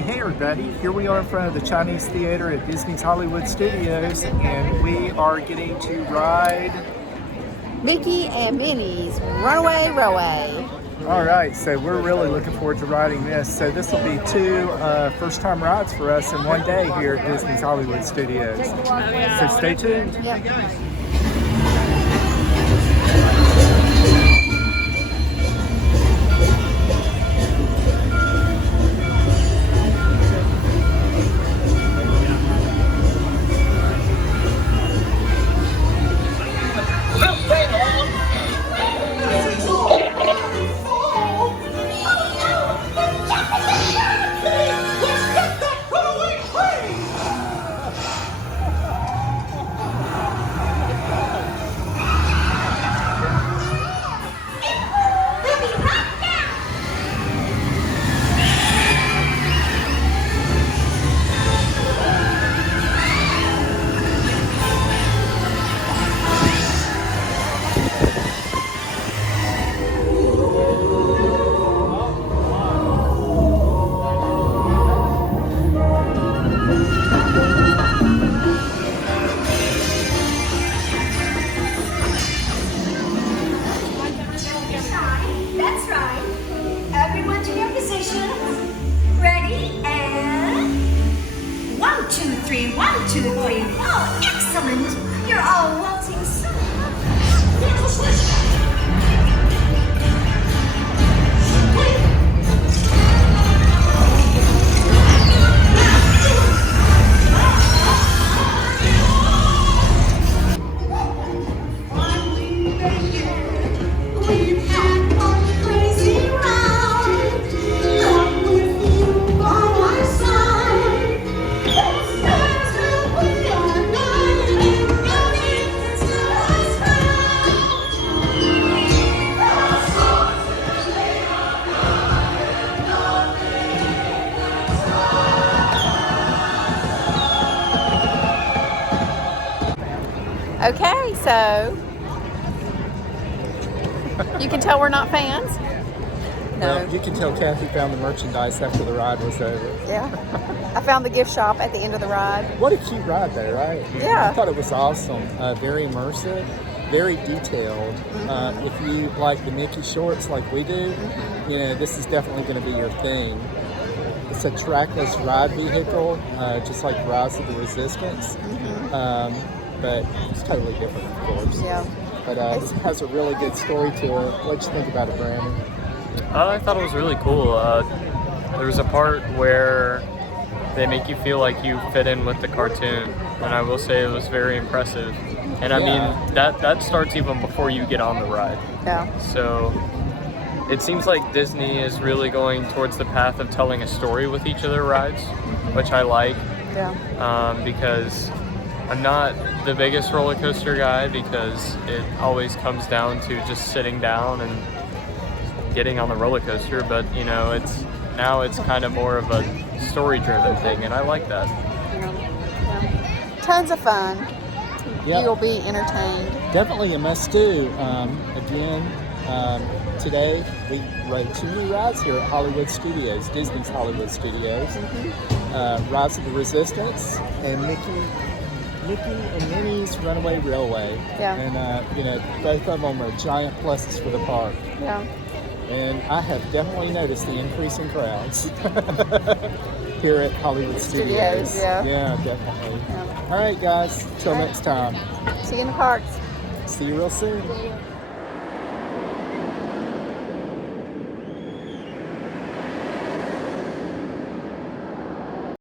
Hey everybody, here we are in front of the Chinese Theater at Disney's Hollywood Studios, and we are getting to ride Mickey and Minnie's Runaway Railway. Alright, so we're really looking forward to riding this. So this will be two first-time rides for us in one day here at Disney's Hollywood Studios. So stay tuned. Yep. That's right. Everyone to your positions. Ready and 1, 2, 3, 1, 2, 3. Oh, excellent! You're all waltzing so Okay, so you can tell we're not fans. No. Well, you can tell Kathy found the merchandise after the ride was over. Yeah. I found the gift shop at the end of the ride. What a cute ride though, right? Yeah. I thought it was awesome. Very immersive, very detailed. If you like the Mickey shorts like we do, you know, this is definitely going to be your thing. It's a trackless ride vehicle, just like Rise of the Resistance. But it's totally different, of course. Yeah. But it has a really good story to it. What you think about it, Brandon? I thought it was really cool. There was a part where they make you feel like you fit in with the cartoon, and I will say it was very impressive. And I mean, that starts even before you get on the ride. Yeah. So it seems like Disney is really going towards the path of telling a story with each of their rides, which I like. Yeah. Because I'm not the biggest roller coaster guy, because it always comes down to just sitting down and getting on the roller coaster, but you know, it's kind of more of a story-driven thing, and I like that. Yeah. Tons of fun. Yep. You'll be entertained. Definitely a must-do. Today we rode two new rides here at Hollywood Studios, Disney's Hollywood Studios. Rise of the Resistance and Mickey and Minnie's Runaway Railway. Yeah. And you know, both of them are giant pluses for the park. Yeah. And I have definitely noticed the increase in crowds here at Hollywood Studios. Yeah. Yeah, definitely. Yeah. All right, guys. Till next time. See you in the parks. See you real soon.